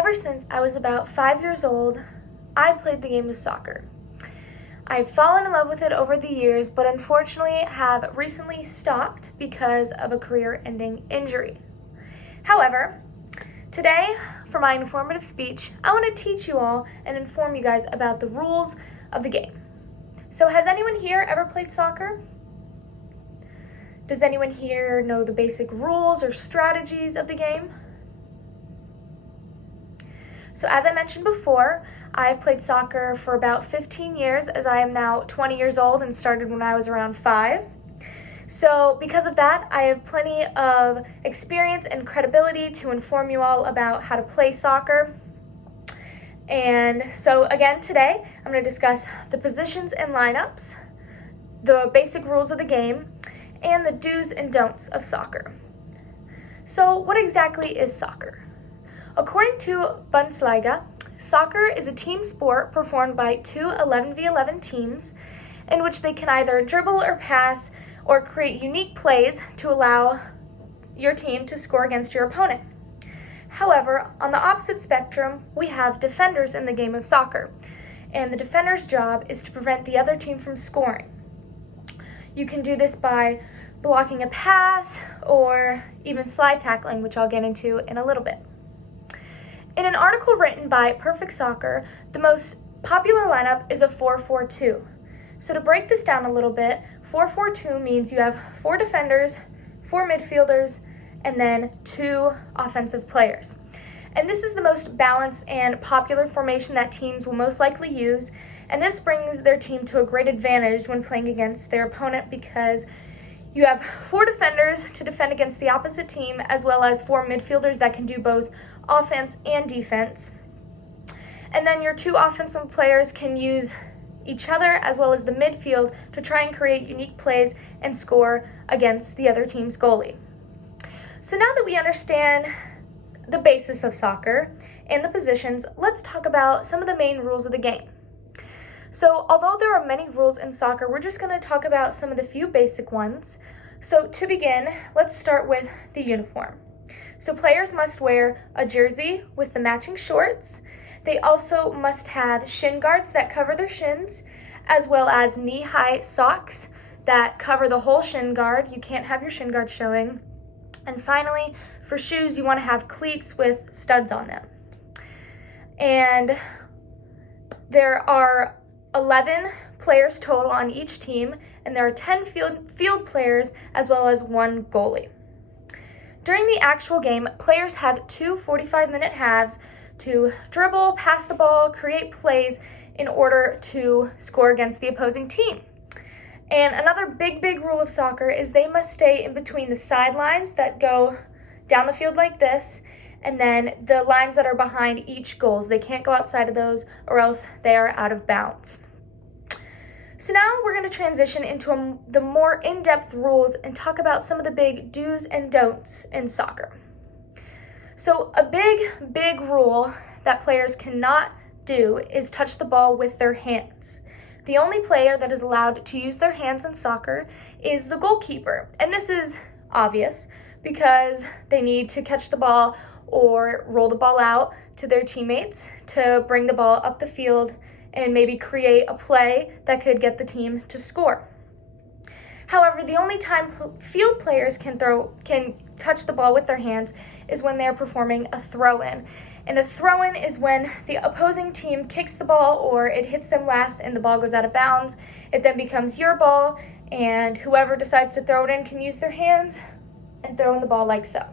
Ever since I was about 5 years old, I played the game of soccer. I've fallen in love with it over the years, but unfortunately have recently stopped because of a career-ending injury. However, today, for my informative speech, I want to teach you all and inform you guys about the rules of the game. So has anyone here ever played soccer? Does anyone here know the basic rules or strategies of the game? So as I mentioned before, I've played soccer for about 15 years, as I am now 20 years old and started when I was around 5. So because of that, I have plenty of experience and credibility to inform you all about how to play soccer. And so again, today, I'm going to discuss the positions and lineups, the basic rules of the game, and the do's and don'ts of soccer. So what exactly is soccer? According to Bundesliga, soccer is a team sport performed by two 11v11 teams in which they can either dribble or pass or create unique plays to allow your team to score against your opponent. However, on the opposite spectrum, we have defenders in the game of soccer, and the defender's job is to prevent the other team from scoring. You can do this by blocking a pass or even slide tackling, which I'll get into in a little bit. In an article written by Perfect Soccer, the most popular lineup is a 4-4-2. So to break this down a little bit, 4-4-2 means you have 4 defenders, 4 midfielders, and then 2 offensive players. And this is the most balanced and popular formation that teams will most likely use, and this brings their team to a great advantage when playing against their opponent because you have 4 defenders to defend against the opposite team, as well as 4 midfielders that can do both offense and defense. And then your 2 offensive players can use each other as well as the midfield to try and create unique plays and score against the other team's goalie. So now that we understand the basis of soccer and the positions, let's talk about some of the main rules of the game. So although there are many rules in soccer, we're just going to talk about some of the few basic ones. So to begin, let's start with the uniform. So players must wear a jersey with the matching shorts. They also must have shin guards that cover their shins, as well as knee-high socks that cover the whole shin guard. You can't have your shin guard showing. And finally, for shoes, you want to have cleats with studs on them. And there are 11 players total on each team, and there are 10 field players as well as 1 goalie. During the actual game, players have 2 45-minute halves to dribble, pass the ball, create plays in order to score against the opposing team. And another big rule of soccer is they must stay in between the sidelines that go down the field like this, and then the lines that are behind each goals. They can't go outside of those or else they are out of bounds. So now we're going to transition into the more in-depth rules and talk about some of the big do's and don'ts in soccer. So a big rule that players cannot do is touch the ball with their hands. The only player that is allowed to use their hands in soccer is the goalkeeper. And this is obvious because they need to catch the ball or roll the ball out to their teammates to bring the ball up the field and maybe create a play that could get the team to score. However, the only time field players can touch the ball with their hands is when they're performing a throw-in. And a throw-in is when the opposing team kicks the ball or it hits them last and the ball goes out of bounds. It then becomes your ball, and whoever decides to throw it in can use their hands and throw in the ball like so.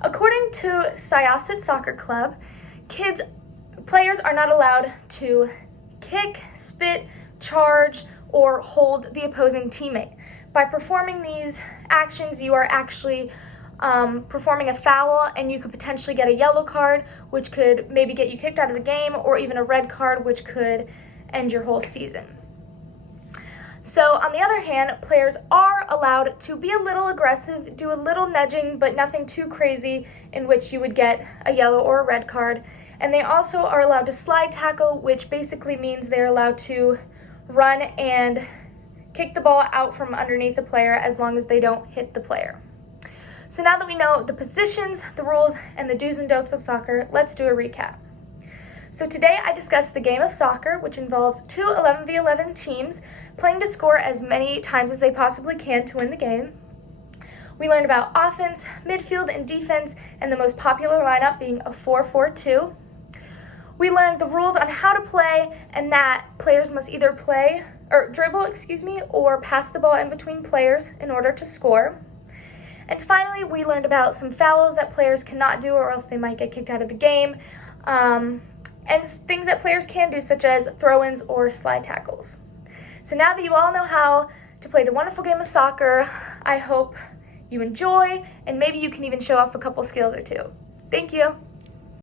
According to Syosset Soccer Club, players are not allowed to kick, spit, charge, or hold the opposing teammate. By performing these actions, you are actually performing a foul, and you could potentially get a yellow card, which could maybe get you kicked out of the game, or even a red card, which could end your whole season. So on the other hand, players are allowed to be a little aggressive, do a little nudging, but nothing too crazy in which you would get a yellow or a red card. And they also are allowed to slide tackle, which basically means they're allowed to run and kick the ball out from underneath the player as long as they don't hit the player. So now that we know the positions, the rules, and the do's and don'ts of soccer, let's do a recap. So today I discussed the game of soccer, which involves two 11v11 teams playing to score as many times as they possibly can to win the game. We learned about offense, midfield, and defense, and the most popular lineup being a 4-4-2. We learned the rules on how to play, and that players must either dribble, or pass the ball in between players in order to score. And finally, we learned about some fouls that players cannot do or else they might get kicked out of the game, and things that players can do, such as throw-ins or slide tackles. So now that you all know how to play the wonderful game of soccer, I hope you enjoy, and maybe you can even show off a couple skills or two. Thank you.